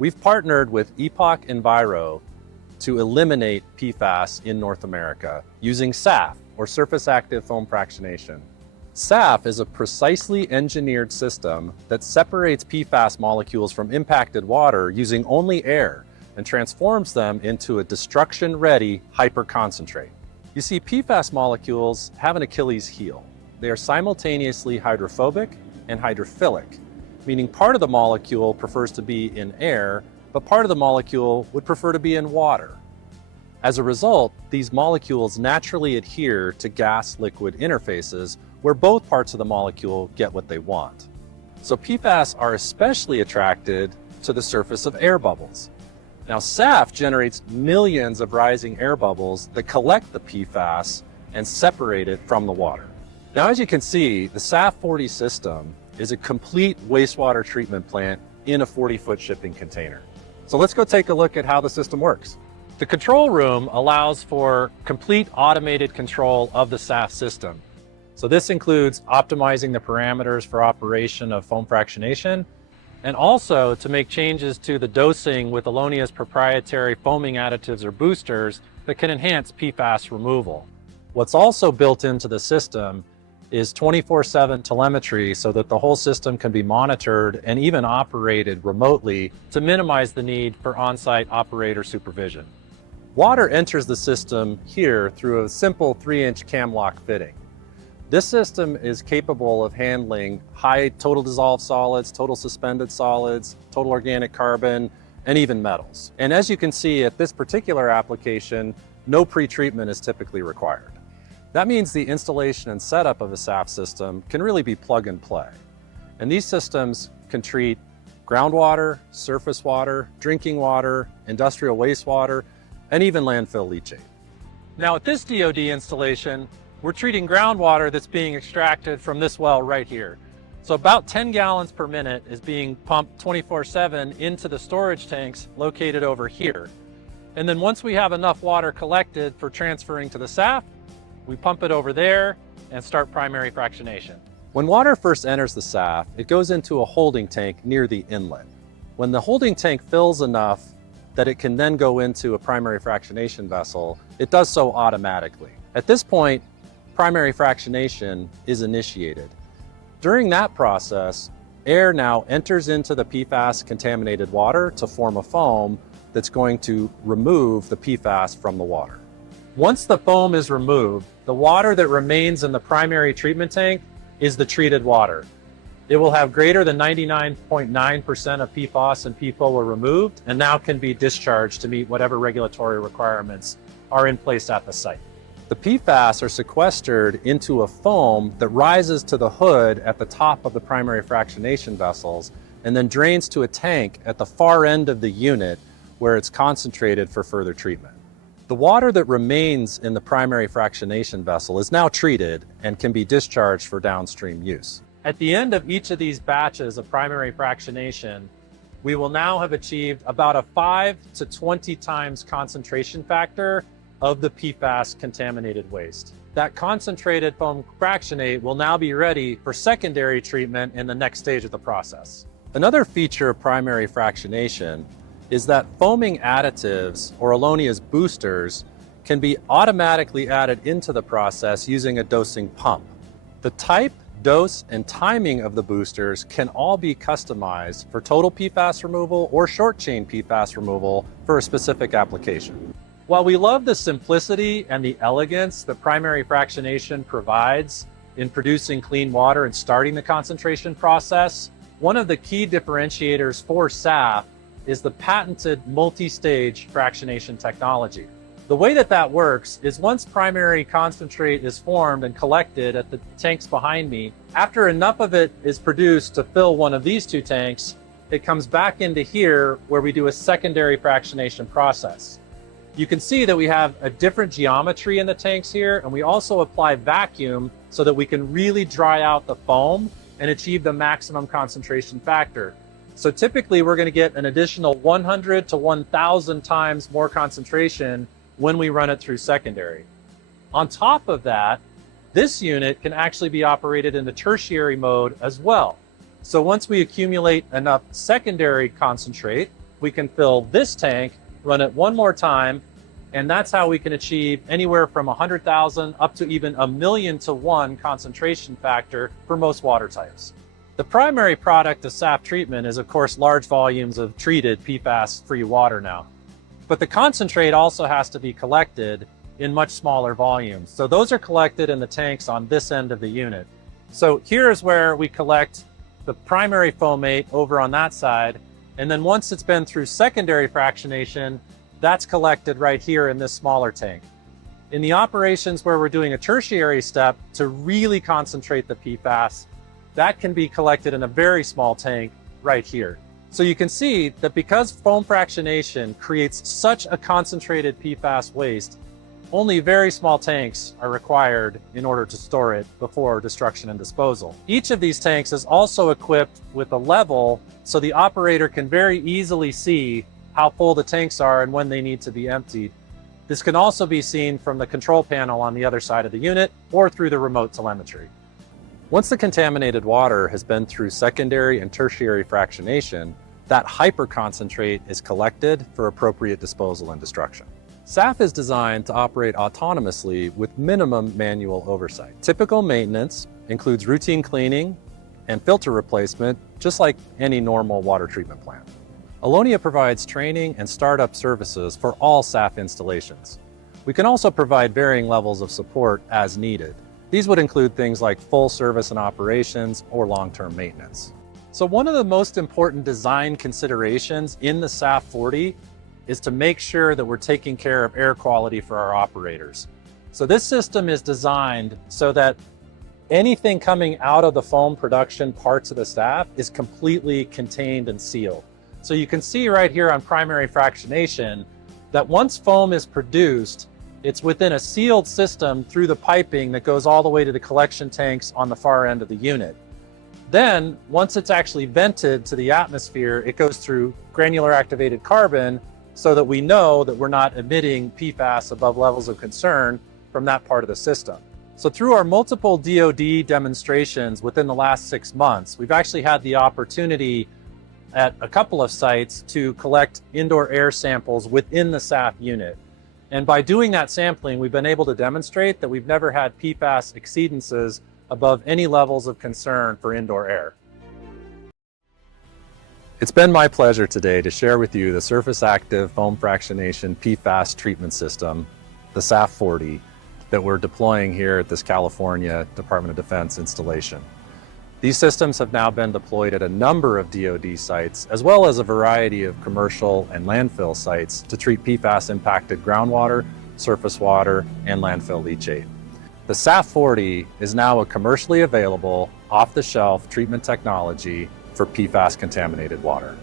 We've partnered with Epoch Enviro to eliminate PFAS in North America using SAFF, or Surface Active Foam Fractionation. SAFF is a precisely engineered system that separates PFAS molecules from impacted water using only air and transforms them into a destruction-ready hyperconcentrate. You see, PFAS molecules have an Achilles heel. They are simultaneously hydrophobic and hydrophilic, meaning part of the molecule prefers to be in air, but part of the molecule would prefer to be in water. As a result, these molecules naturally adhere to gas-liquid interfaces where both parts of the molecule get what they want. So PFAS are especially attracted to the surface of air bubbles. Now, SAFF generates millions of rising air bubbles that collect the PFAS and separate it from the water. Now, as you can see, the SAFF 40 system is a complete wastewater treatment plant in a 40-foot shipping container. So let's go take a look at how the system works. The control room allows for complete automated control of the SAFF system. So this includes optimizing the parameters for operation of foam fractionation, and also to make changes to the dosing with Allonnia's proprietary foaming additives or boosters that can enhance PFAS removal. What's also built into the system is 24/7 telemetry so that the whole system can be monitored and even operated remotely to minimize the need for on-site operator supervision. Water enters the system here through a simple 3-inch cam lock fitting. This system is capable of handling high total dissolved solids, total suspended solids, total organic carbon, and even metals. And as you can see at this particular application, no pre-treatment is typically required. That means the installation and setup of a SAFF system can really be plug and play. And these systems can treat groundwater, surface water, drinking water, industrial wastewater, and even landfill leachate. Now at this DoD installation, we're treating groundwater that's being extracted from this well right here. So about 10 gallons per minute is being pumped 24/7 into the storage tanks located over here. And then once we have enough water collected for transferring to the SAFF, we pump it over there and start primary fractionation. When water first enters the SAFF, it goes into a holding tank near the inlet. When the holding tank fills enough that it can then go into a primary fractionation vessel, it does so automatically. At this point, primary fractionation is initiated. During that process, air now enters into the PFAS contaminated water to form a foam that's going to remove the PFAS from the water. Once the foam is removed, the water that remains in the primary treatment tank is the treated water. It will have greater than 99.9% of PFAS and PFOA removed and now can be discharged to meet whatever regulatory requirements are in place at the site. The PFAS are sequestered into a foam that rises to the hood at the top of the primary fractionation vessels and then drains to a tank at the far end of the unit where it's concentrated for further treatment. The water that remains in the primary fractionation vessel is now treated and can be discharged for downstream use. At the end of each of these batches of primary fractionation, we will now have achieved about a 5 to 20 times concentration factor of the PFAS contaminated waste. That concentrated foam fractionate will now be ready for secondary treatment in the next stage of the process. Another feature of primary fractionation is that foaming additives, or Allonnia's boosters, can be automatically added into the process using a dosing pump. The type, dose, and timing of the boosters can all be customized for total PFAS removal or short-chain PFAS removal for a specific application. While we love the simplicity and the elegance that primary fractionation provides in producing clean water and starting the concentration process, one of the key differentiators for SAFF is the patented multi-stage fractionation technology. The way that works is once primary concentrate is formed and collected at the tanks behind me, after enough of it is produced to fill one of these two tanks, it comes back into here where we do a secondary fractionation process. You can see that we have a different geometry in the tanks here, and we also apply vacuum so that we can really dry out the foam and achieve the maximum concentration factor. So typically we're going to get an additional 100 to 1,000 times more concentration when we run it through secondary. On top of that, this unit can actually be operated in the tertiary mode as well. So once we accumulate enough secondary concentrate, we can fill this tank, run it one more time, and that's how we can achieve anywhere from 100,000 up to even 1,000,000 to 1 concentration factor for most water types. The primary product of SAFF treatment is, of course, large volumes of treated PFAS-free water now. But the concentrate also has to be collected in much smaller volumes. So those are collected in the tanks on this end of the unit. So here's where we collect the primary fomate over on that side. And then once it's been through secondary fractionation, that's collected right here in this smaller tank. In the operations where we're doing a tertiary step to really concentrate the PFAS, that can be collected in a very small tank right here. So you can see that because foam fractionation creates such a concentrated PFAS waste, only very small tanks are required in order to store it before destruction and disposal. Each of these tanks is also equipped with a level so the operator can very easily see how full the tanks are and when they need to be emptied. This can also be seen from the control panel on the other side of the unit or through the remote telemetry. Once the contaminated water has been through secondary and tertiary fractionation, that hyperconcentrate is collected for appropriate disposal and destruction. SAFF is designed to operate autonomously with minimum manual oversight. Typical maintenance includes routine cleaning and filter replacement, just like any normal water treatment plant. Allonnia provides training and startup services for all SAFF installations. We can also provide varying levels of support as needed. These would include things like full service and operations or long-term maintenance. So one of the most important design considerations in the SAFF 40 is to make sure that we're taking care of air quality for our operators. So this system is designed so that anything coming out of the foam production parts of the SAFF is completely contained and sealed. So you can see right here on primary fractionation that once foam is produced, it's within a sealed system through the piping that goes all the way to the collection tanks on the far end of the unit. Then, once it's actually vented to the atmosphere, it goes through granular activated carbon so that we know that we're not emitting PFAS above levels of concern from that part of the system. So through our multiple DoD demonstrations within the last 6 months, we've actually had the opportunity at a couple of sites to collect indoor air samples within the SAFF unit. And by doing that sampling, we've been able to demonstrate that we've never had PFAS exceedances above any levels of concern for indoor air. It's been my pleasure today to share with you the Surface Active Foam Fractionation PFAS treatment system, the SAFF 40, that we're deploying here at this California Department of Defense installation. These systems have now been deployed at a number of DoD sites, as well as a variety of commercial and landfill sites to treat PFAS-impacted groundwater, surface water, and landfill leachate. The SAFF 40 is now a commercially available, off-the-shelf treatment technology for PFAS-contaminated water.